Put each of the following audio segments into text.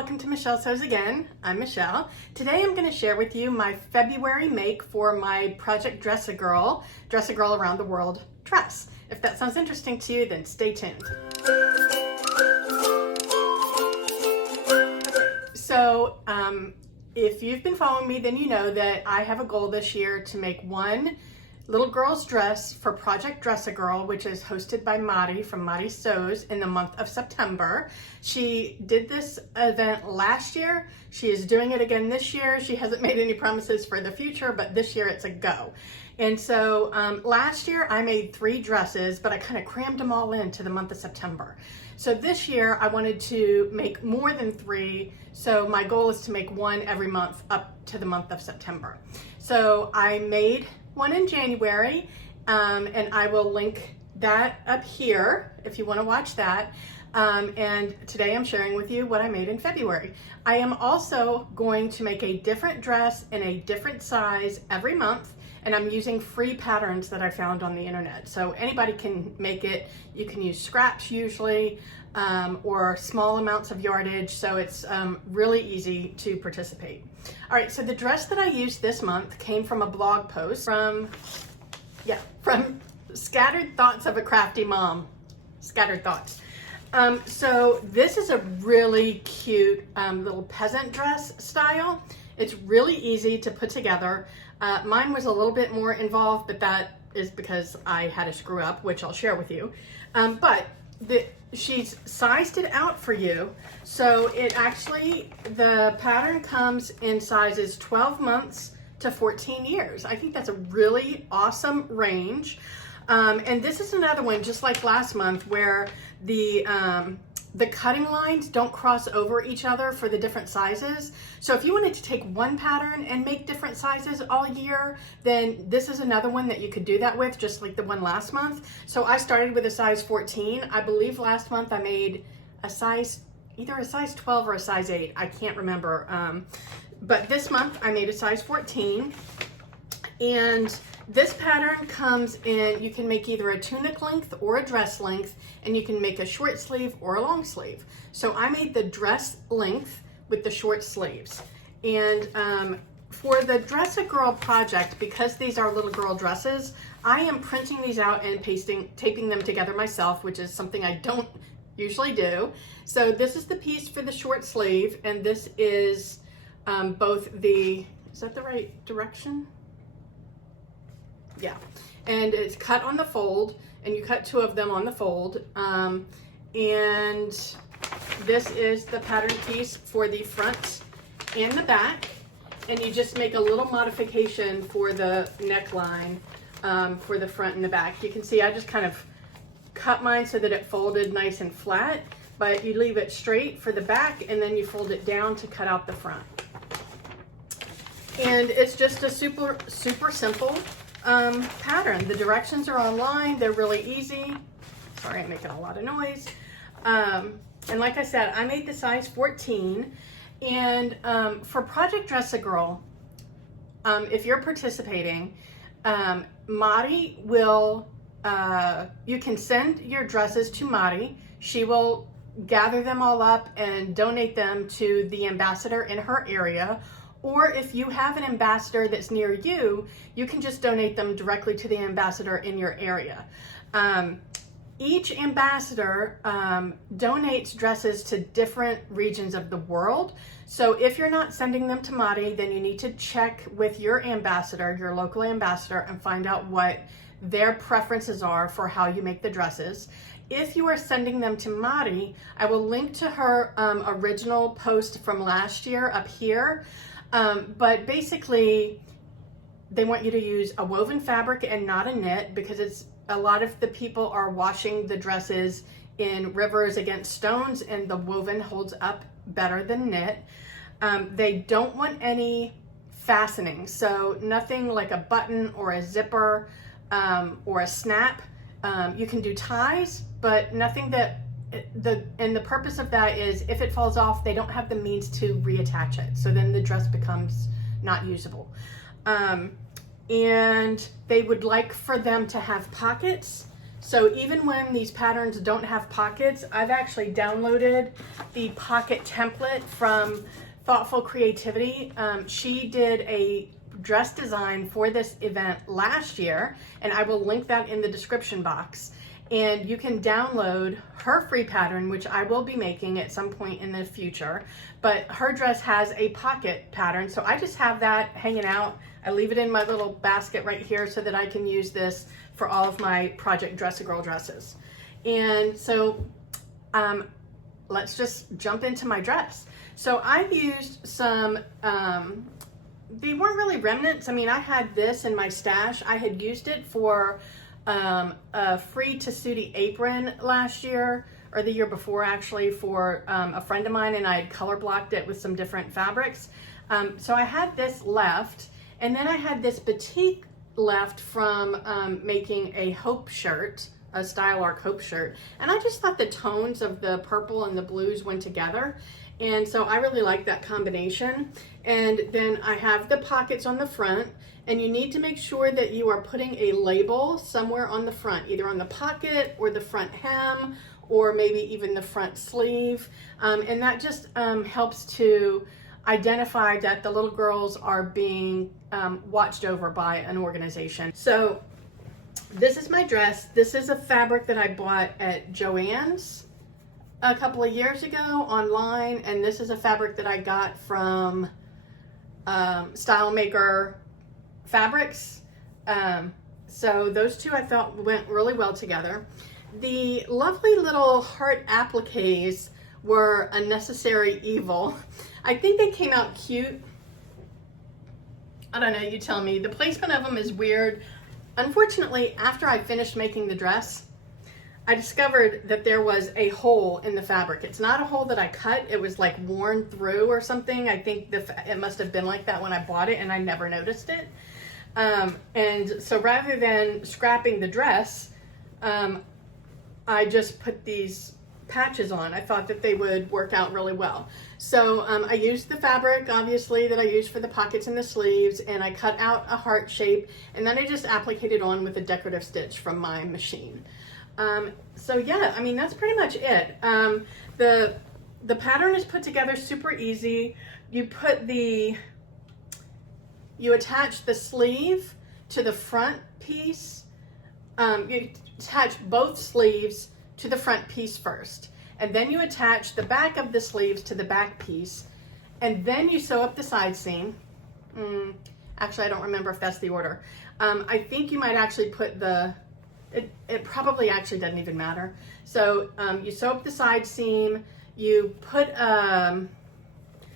welcome to Michelle Sews Again. I'm Michelle. Today I'm going to share with you my February make for my project Dressagirl Around the World dress. If that sounds interesting to you, then stay tuned. So if you've been following me, then you know that I have a goal this year to make one little girl's dress for Project Dressagirl, which is hosted by Mari from Mari Sews in the month of September. She did this event last year. She is doing it again this year. She hasn't made any promises for the future, but this year it's a go. And so last year I made 3 dresses, but I kind of crammed them all into the month of September. So this year I wanted to make more than 3. So my goal is to make one every month up to the month of September. So I made one in January, and I will link that up here if you want to watch that. And today I'm sharing with you what I made in February. I am also going to make a different dress in a different size every month, and I'm using free patterns that I found on the internet. So anybody can make it. You can use scraps usually, or small amounts of yardage, so it's really easy to participate. All right, so the dress that I used this month came from a blog post from Scattered Thoughts of a Crafty Mom. Scattered Thoughts. So this is a really cute little peasant dress style. It's really easy to put together. Mine was a little bit more involved, but that is because I had a screw up, which I'll share with you. But she's sized it out for you. So it actually, the pattern comes in sizes 12 months to 14 years. I think that's a really awesome range. And this is another one, just like last month, where the cutting lines don't cross over each other for the different sizes. So if you wanted to take one pattern and make different sizes all year, then this is another one that you could do that with, just like the one last month. So I started with a size 14. I believe last month I made a size, either a size 12 or a size 8. I can't remember. But this month I made a size 14. And this pattern comes in, you can make either a tunic length or a dress length, and you can make a short sleeve or a long sleeve. So I made the dress length with the short sleeves. And for the Dressagirl project, because these are little girl dresses, I am printing these out and taping them together myself, which is something I don't usually do. So this is the piece for the short sleeve, and this is both the, is that the right direction? Yeah, and it's cut on the fold, and you cut 2 of them on the fold. And this is the pattern piece for the front and the back, and you just make a little modification for the neckline for the front and the back. You can see I just kind of cut mine so that it folded nice and flat, but you leave it straight for the back, and then you fold it down to cut out the front. And it's just a super simple pattern. The directions are online. They're really easy. Sorry, I'm making a lot of noise. And like I said, I made the size 14. And for Project Dressagirl, if you're participating, Mari will, you can send your dresses to Mari. She will gather them all up and donate them to the ambassador in her area. Or if you have an ambassador that's near you, you can just donate them directly to the ambassador in your area. Each ambassador donates dresses to different regions of the world. So if you're not sending them to Mari, then you need to check with your ambassador, your local ambassador, and find out what their preferences are for how you make the dresses. If you are sending them to Mari, I will link to her original post from last year up here. But basically, they want you to use a woven fabric and not a knit, because a lot of the people are washing the dresses in rivers against stones, and the woven holds up better than knit. They don't want any fastening, so nothing like a button or a zipper or a snap. You can do ties, but nothing that the purpose of that is if it falls off, they don't have the means to reattach it. So then the dress becomes not usable. And they would like for them to have pockets So even when these patterns don't have pockets, I've actually downloaded the pocket template from Thoughtful Creativity. She did a dress design for this event last year, and I will link that in the description box. And you can download her free pattern, which I will be making at some point in the future. But her dress has a pocket pattern, so I just have that hanging out. I leave it in my little basket right here so that I can use this for all of my Project Dressagirl dresses. And so let's just jump into my dress. So I've used some, they weren't really remnants. I mean, I had this in my stash. I had used it for a free Tessuti apron last year, or the year before actually, for a friend of mine, and I had color blocked it with some different fabrics. So I had this left, and then I had this batik left from making a Hope shirt, a Style Arc Hope shirt, and I just thought the tones of the purple and the blues went together, and so I really like that combination. And then I have the pockets on the front, and you need to make sure that you are putting a label somewhere on the front, either on the pocket or the front hem, or maybe even the front sleeve, and that just helps to identify that the little girls are being watched over by an organization. So this is my dress. This is a fabric that I bought at Joann's a couple of years ago online, and this is a fabric that I got from Style Maker Fabrics. So those two I felt went really well together. The lovely little heart appliques were a necessary evil. I think they came out cute. I don't know, you tell me. The placement of them is weird. Unfortunately, after I finished making the dress, I discovered that there was a hole in the fabric. It's not a hole that I cut. It was like worn through or something. I think it must have been like that when I bought it, and I never noticed it. And so rather than scrapping the dress, I just put these patches on. I thought that they would work out really well. So I used the fabric, obviously, that I used for the pockets and the sleeves, and I cut out a heart shape, and then I just appliqued it on with a decorative stitch from my machine. So yeah, I mean, that's pretty much it. The pattern is put together super easy. You attach the sleeve to the front piece. You attach both sleeves to the front piece first, and then you attach the back of the sleeves to the back piece, and then you sew up the side seam. Actually, I don't remember if that's the order. I think you might actually put it probably actually doesn't even matter. So you sew up the side seam, you put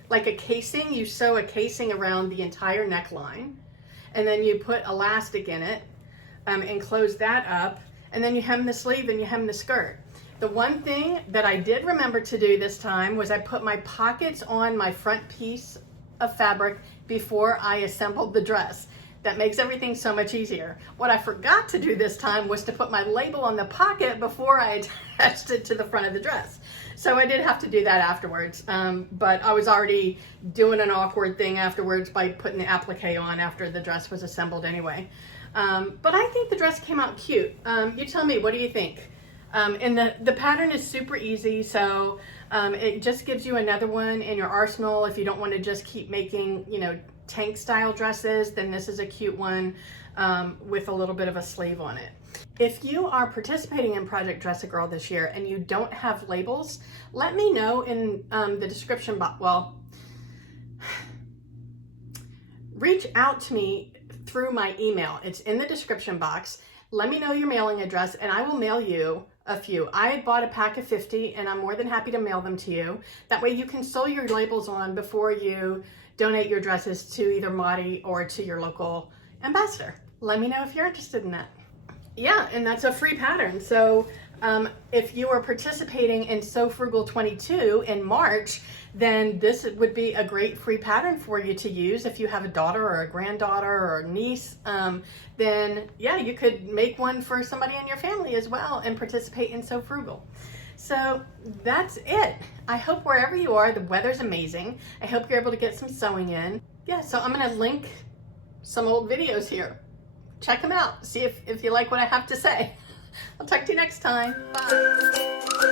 like a casing, you sew a casing around the entire neckline, and then you put elastic in it and close that up, and then you hem the sleeve and you hem the skirt. The one thing that I did remember to do this time was I put my pockets on my front piece of fabric before I assembled the dress. That makes everything so much easier. What I forgot to do this time was to put my label on the pocket before I attached it to the front of the dress. So I did have to do that afterwards, but I was already doing an awkward thing afterwards by putting the applique on after the dress was assembled anyway. But I think the dress came out cute. You tell me, what do you think? And the pattern is super easy, so it just gives you another one in your arsenal. If you don't want to just keep making, tank style dresses, then this is a cute one with a little bit of a sleeve on it. If you are participating in Project Dressagirl this year and you don't have labels, let me know in the description box. Well, reach out to me through my email. It's in the description box. Let me know your mailing address and I will mail you a few. I bought a pack of 50 and I'm more than happy to mail them to you. That way you can sew your labels on before you donate your dresses to either Maudie or to your local ambassador. Let me know if you're interested in that. Yeah, and that's a free pattern. So if you are participating in Sew Frugal 22 in March, then this would be a great free pattern for you to use. If you have a daughter or a granddaughter or a niece, then yeah, you could make one for somebody in your family as well and participate in Sew Frugal. So that's it. I hope wherever you are, the weather's amazing. I hope you're able to get some sewing in. Yeah, so I'm gonna link some old videos here. Check them out, see if you like what I have to say. I'll talk to you next time. Bye.